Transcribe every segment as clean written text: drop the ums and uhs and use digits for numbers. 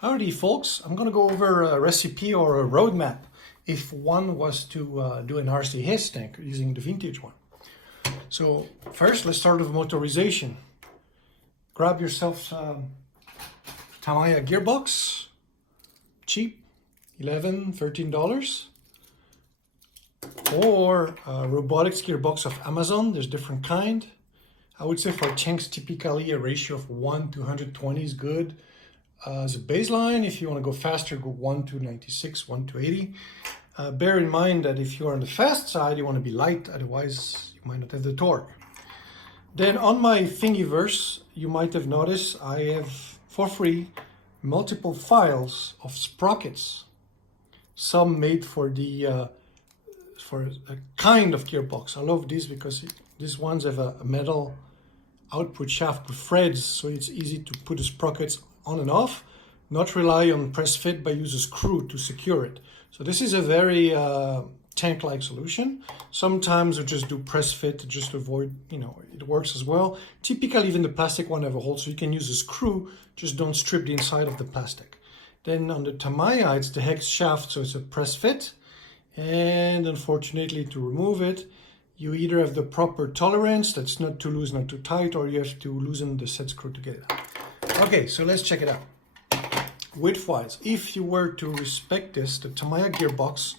Howdy folks, I'm going to go over a recipe or a roadmap if one was to do an RC HIS tank using the vintage one. So first let's start with motorization. Grab yourself some Tamiya gearbox, cheap, $11–13, or a robotics gearbox of Amazon. There's different kind. I would say for tanks typically a ratio of 1 to 120 is good. As a baseline, if you want to go faster, go 1 to 96, 1 to 80. Bear in mind that if you're on the fast side, you want to be light, otherwise you might not have the torque. Then on my Thingiverse, you might have noticed I have, for free, multiple files of sprockets. Some made for the for a kind of gearbox. I love these because these ones have a metal output shaft with threads, so it's easy to put the sprockets on and off, not rely on press fit, but use a screw to secure it. So this is a very tank-like solution. Sometimes we just do press fit just to avoid, it works as well. Typically even the plastic one have a hole, so you can use a screw, just don't strip the inside of the plastic. Then on the Tamiya, it's the hex shaft, so it's a press fit. And unfortunately to remove it, you either have the proper tolerance, that's not too loose, not too tight, or you have to loosen the set screw to get it out. Okay, so let's check it out. Width-wise, if you were to respect this, the Tamiya gearbox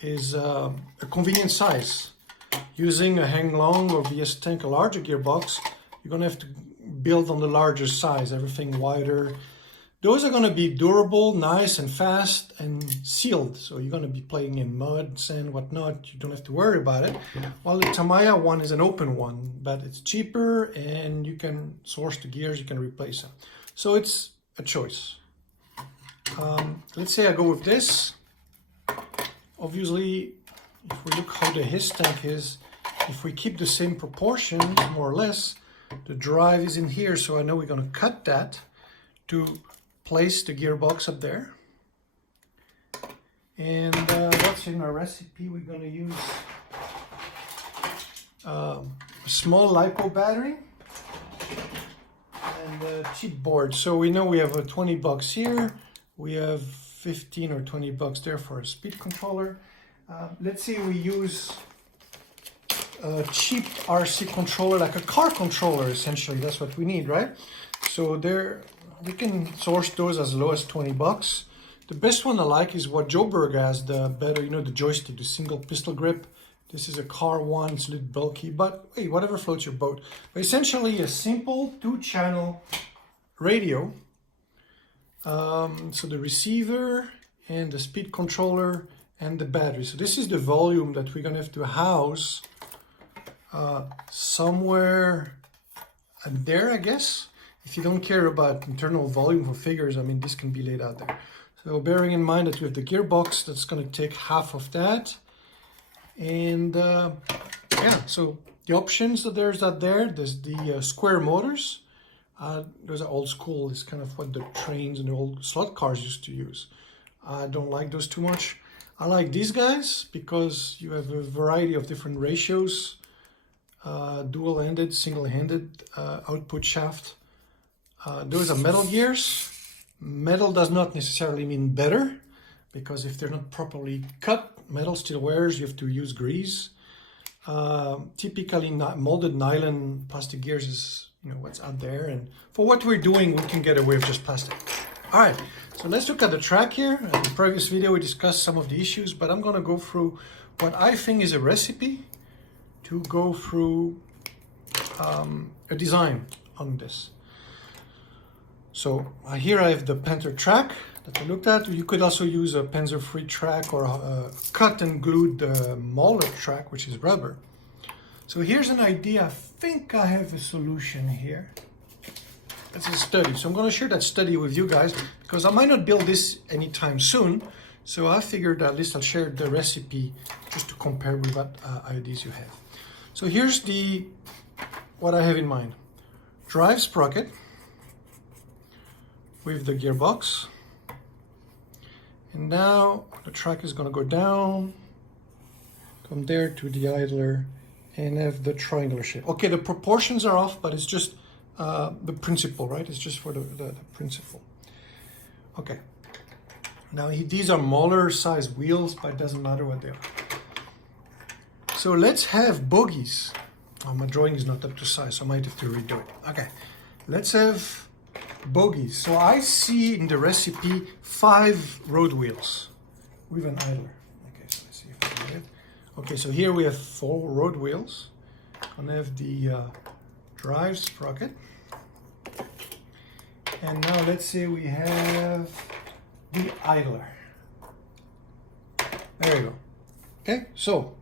is a convenient size. Using a hang long or VS tank, a larger gearbox, you're gonna have to build on the larger size, everything wider. Those are gonna be durable, nice and fast and sealed. So you're gonna be playing in mud, sand, whatnot. You don't have to worry about it. While the Tamiya one is an open one, but it's cheaper and you can source the gears, you can replace them. So it's a choice. Let's say I go with this. Obviously, if we look how the HIS tank is, if we keep the same proportions, more or less, the drive is in here. So I know we're gonna cut that to place the gearbox up there. And what's in our recipe? We're going to use a small LiPo battery and a cheap board. So we know we have a $20 here. We have 15 or 20 bucks there for a speed controller. Let's say we use a cheap RC controller, like a car controller, essentially. That's what we need, right? So there, we can source those as low as 20 bucks. The best one I like is what Joburg has, the better, the joystick, the single pistol grip. This is a car one, it's a little bulky, but hey, whatever floats your boat. But essentially a simple 2-channel radio. So the receiver and the speed controller and the battery. So this is the volume that we're gonna have to house somewhere there, I guess. If you don't care about internal volume for figures, this can be laid out there. So bearing in mind that we have the gearbox, that's going to take half of that. And yeah, so the options that there's the square motors. Those are old school. It's kind of what the trains and the old slot cars used to use. I don't like those too much. I like these guys because you have a variety of different ratios. Dual-handed, single-handed output shaft. Those are metal gears. Metal does not necessarily mean better, because if they're not properly cut, metal still wears, you have to use grease. Typically molded nylon plastic gears is what's out there, and for what we're doing we can get away with just plastic. All right, so let's look at the track here. In the previous video we discussed some of the issues, but I'm going to go through what I think is a recipe to go through a design on this. So here I have the Panther track that we looked at. You could also use a Panzer-free track or a cut and glued Moller track, which is rubber. So here's an idea. I think I have a solution here. It's a study. So I'm going to share that study with you guys because I might not build this anytime soon. So I figured at least I'll share the recipe just to compare with what ideas you have. So here's what I have in mind. Drive sprocket with the gearbox, and now the track is going to go down from there to the idler and have the triangular shape. Okay, the proportions are off, but it's just the principle, right? It's just for the principle. Okay. Now these are Moller size wheels, but it doesn't matter what they are. So let's have bogies. Oh, my drawing is not up to size, so I might have to redo it. Okay, let's have bogies. So I see in the recipe 5 road wheels with an idler. Okay, so let's see if I can get it. Okay, so here we have 4 road wheels. I'm gonna have the drive sprocket. And now let's say we have the idler. There you go. Okay, so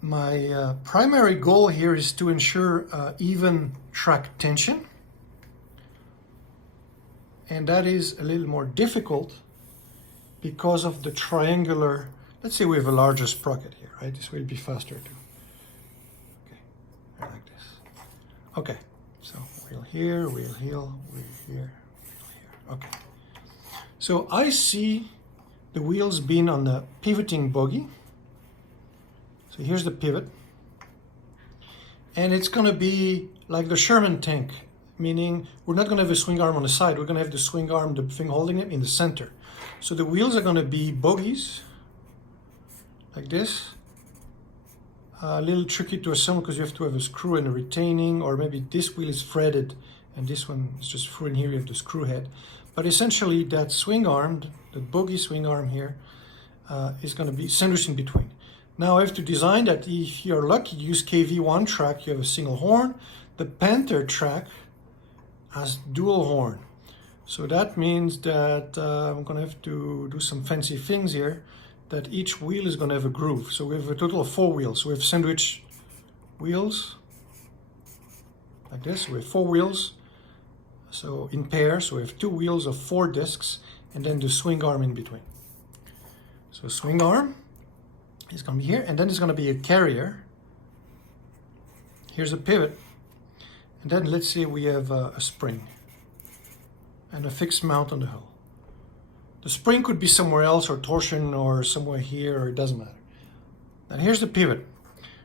my primary goal here is to ensure even track tension. And that is a little more difficult because of the triangular. Let's say we have a larger sprocket here, right? This will be faster too. Okay, like this. Okay, so wheel here, wheel here, wheel here, wheel here. Okay. So I see the wheels being on the pivoting bogie. So here's the pivot. And it's going to be like the Sherman tank, meaning we're not going to have a swing arm on the side. We're going to have the swing arm, the thing holding it, in the center. So the wheels are going to be bogies, like this. A little tricky to assemble because you have to have a screw and a retaining, or maybe this wheel is threaded and this one is just through in here, you have the screw head. But essentially that swing arm, the bogie swing arm here, is going to be sandwiched in between. Now I have to design that if you're lucky to use KV1 track, you have a single horn. The Panther track has dual horn. So that means that I'm going to have to do some fancy things here, that each wheel is going to have a groove. So we have a total of 4 wheels. So we have sandwich wheels, like this. We have 4 wheels, so in pairs. So we have 2 wheels of 4 discs, and then the swing arm in between. So swing arm is going to be here, and then there's going to be a carrier. Here's a pivot, and then let's say we have a spring and a fixed mount on the hull. The spring could be somewhere else, or torsion, or somewhere here, or it doesn't matter. Now here's the pivot.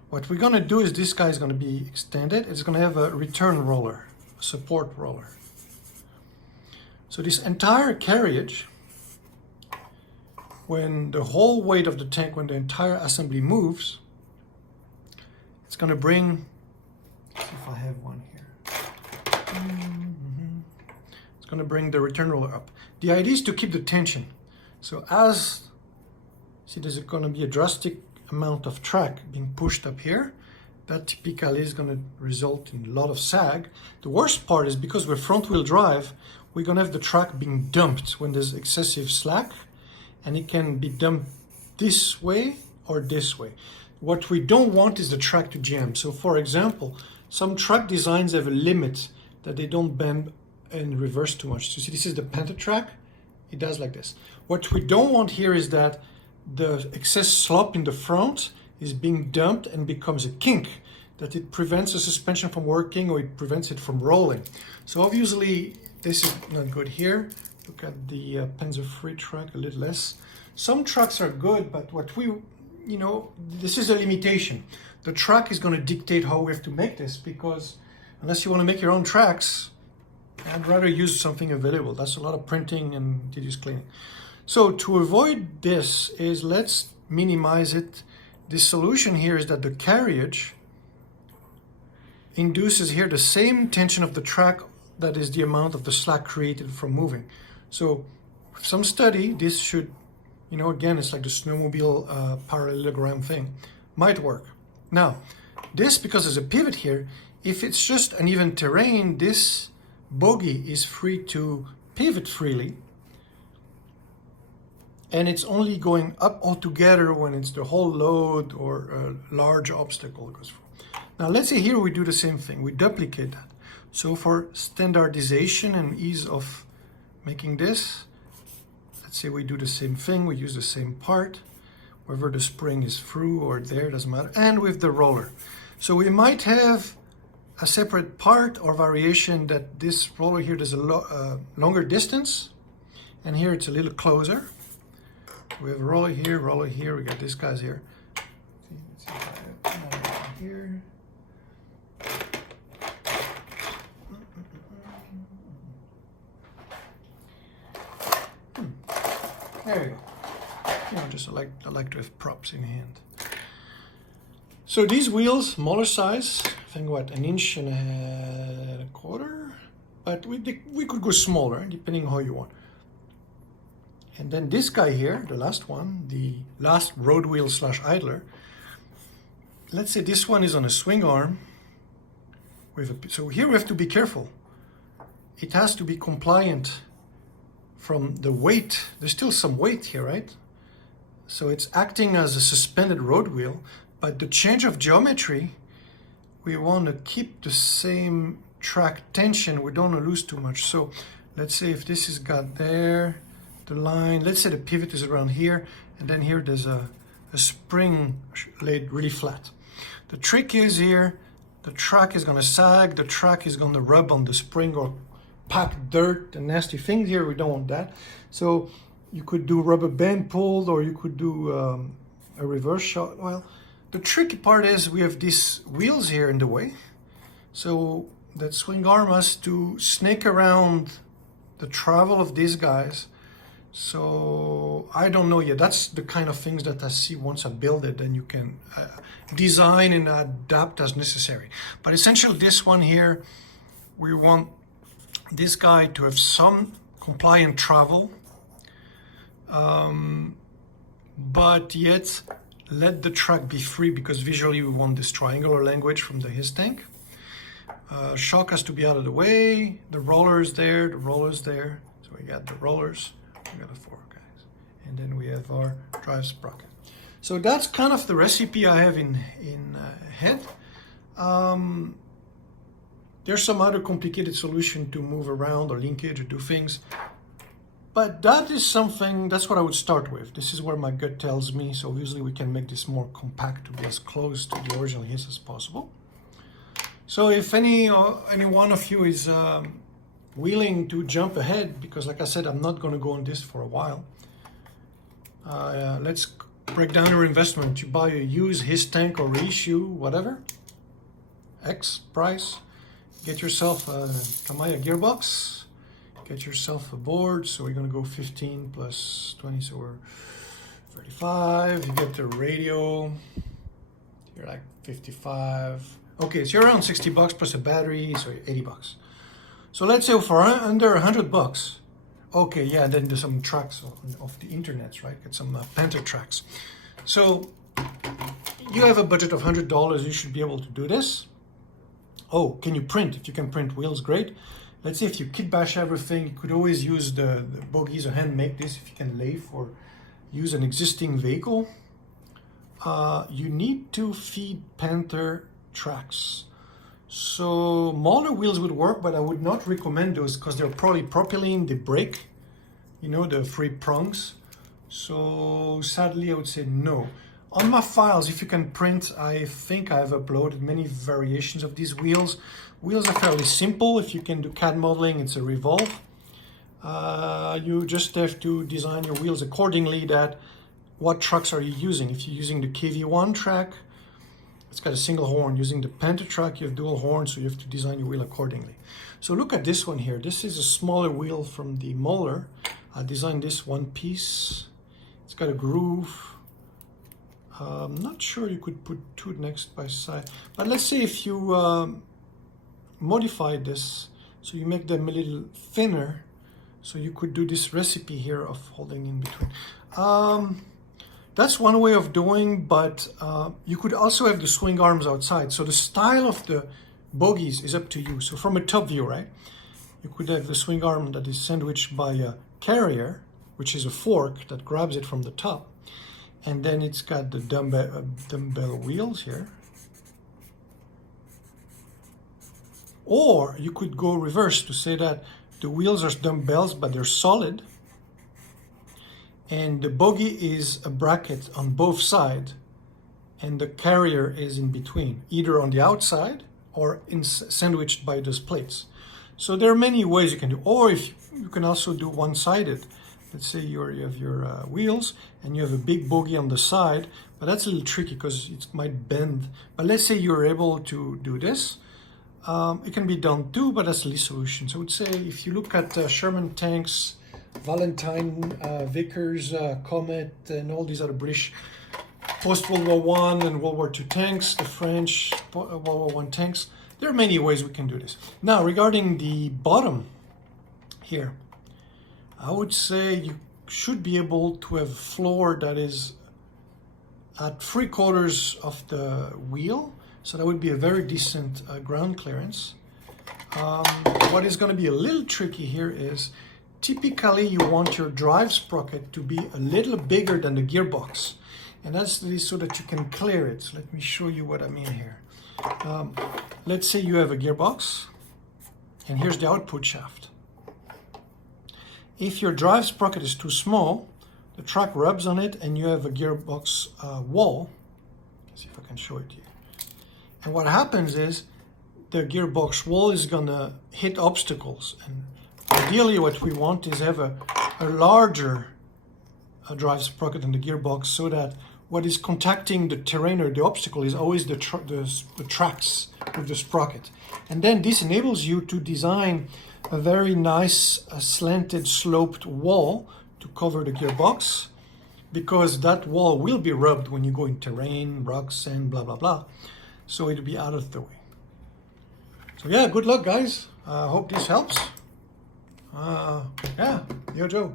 What we're going to do is this guy is going to be extended. It's going to have a return roller, a support roller. So this entire carriage, when the whole weight of the tank, when the entire assembly moves, it's going to bring, let's see if I have one here. It's going to bring the return roller up. The idea is to keep the tension. So as, see, there's going to be a drastic amount of track being pushed up here. That typically is going to result in a lot of sag. The worst part is because we're front wheel drive, we're going to have the track being dumped when there's excessive slack. And it can be dumped this way or this way. What we don't want is the track to jam. So for example, some track designs have a limit that they don't bend and reverse too much. So see, this is the Panther track. It does like this. What we don't want here is that the excess slop in the front is being dumped and becomes a kink, that it prevents the suspension from working, or it prevents it from rolling. So obviously this is not good here. Look at the Panzer III track, a little less. Some tracks are good, but what we, this is a limitation. The track is going to dictate how we have to make this, because unless you want to make your own tracks, I'd rather use something available. That's a lot of printing and tedious cleaning. So to avoid this is, let's minimize it. The solution here is that the carriage induces here the same tension of the track that is the amount of the slack created from moving. So some study, this should, again, it's like the snowmobile parallelogram thing, might work. Now, this, because there's a pivot here, if it's just an even terrain, this bogie is free to pivot freely. And it's only going up altogether when it's the whole load or a large obstacle goes through. Now, let's say here we do the same thing. We duplicate that. So for standardization and ease of making this, let's say we do the same thing. We use the same part, whether the spring is through or there, doesn't matter. And with the roller. So we might have a separate part or variation that this roller here does a longer distance, and here it's a little closer. We have a roller here, we got these guys here. Let's see if I have another one here. There you go. You know, just I like to have props in hand. So these wheels, smaller size, I think what, 1.25 inches, but we could go smaller depending how you want. And then this guy here, the last one, the last road wheel / idler. Let's say this one is on a swing arm. So here we have to be careful. It has to be compliant from the weight. There's still some weight here, right? So it's acting as a suspended road wheel, but the change of geometry, we want to keep the same track tension. We don't want to lose too much. So let's say if this is got there, the line, let's say the pivot is around here, and then here there's a spring laid really flat. The trick is here, the track is going to sag, the track is going to rub on the spring or pack dirt and nasty things here. We don't want that. So you could do rubber band pulled, or you could do a reverse shot. Well, the tricky part is we have these wheels here in the way. So that swing arm has to snake around the travel of these guys. So I don't know yet. That's the kind of things that I see once I build it, then you can design and adapt as necessary. But essentially this one here, we want this guy to have some compliant travel, but yet let the track be free, because visually we want this triangular language from the his tank. Shock has to be out of the way. The roller's there, the roller's there. So we got the rollers. We got the 4 guys, and then we have our drive sprocket. So that's kind of the recipe I have in head. There's some other complicated solution to move around or linkage or do things, but that is something, that's what I would start with. This is where my gut tells me. So usually we can make this more compact to be as close to the original his as possible. So if any one of you is willing to jump ahead, because like I said, I'm not going to go on this for a while. Let's break down your investment. You buy a used his tank or reissue, whatever, X price. Get yourself a Kamaya gearbox. Get yourself a board. So we're going to go 15 plus 20, so we're 35. You get the radio. You're like 55. Okay, so you're around 60 bucks plus a battery, so 80 bucks. So let's say for under 100 bucks, okay, yeah, then there's some tracks off the internet, right? Get some Panther tracks. So you have a budget of $100, you should be able to do this. Oh, can you print? If you can print wheels, great. Let's say if you kit bash everything, you could always use the bogies or hand make this if you can lathe or use an existing vehicle. You need to feed Panther tracks. So motor wheels would work, but I would not recommend those because they're probably propylene, they break, you know, the 3 prongs. So sadly, I would say no. On my files, if you can print, I think I've uploaded many variations of these wheels. Wheels are fairly simple. If you can do CAD modeling, it's a revolve. You just have to design your wheels accordingly that what trucks are you using. If you're using the KV1 track, it's got a single horn. Using the Panther track, you have dual horns, so you have to design your wheel accordingly. So look at this one here. This is a smaller wheel from the Moeller. I designed this one piece. It's got a groove. I'm not sure you could put 2 next by side. But let's say if you modify this, so you make them a little thinner, so you could do this recipe here of holding in between. That's one way of doing, but you could also have the swing arms outside. So the style of the bogies is up to you. So from a top view, right, you could have the swing arm that is sandwiched by a carrier, which is a fork that grabs it from the top. And then it's got the dumbbell wheels here. Or you could go reverse to say that the wheels are dumbbells, but they're solid. And the bogie is a bracket on both sides, and the carrier is in between, either on the outside or sandwiched by those plates. So there are many ways you can do, or if you can also do one-sided. Let's say you have your wheels and you have a big bogie on the side, but that's a little tricky because it might bend. But let's say you're able to do this. It can be done too, but that's the least solution. So I would say if you look at Sherman tanks, Valentine, Vickers, Comet, and all these other British post-World War One and World War II tanks, the French World War One tanks. There are many ways we can do this. Now, regarding the bottom here, I would say you should be able to have a floor that is at 3/4 of the wheel. So that would be a very decent ground clearance. What is going to be a little tricky here is typically you want your drive sprocket to be a little bigger than the gearbox. And that's so that you can clear it. So let me show you what I mean here. Let's say you have a gearbox and here's the output shaft. If your drive sprocket is too small, the track rubs on it and you have a gearbox wall. Let's see if I can show it to you. And what happens is the gearbox wall is gonna hit obstacles. And ideally what we want is have a larger drive sprocket than the gearbox so that what is contacting the terrain or the obstacle is always the tracks with the sprocket. And then this enables you to design a very nice slanted sloped wall to cover the gearbox, because that wall will be rubbed when you go in terrain, rocks, and blah, blah, blah. So it'll be out of the way. So yeah, good luck guys. I hope this helps. Yeah, yo Joe.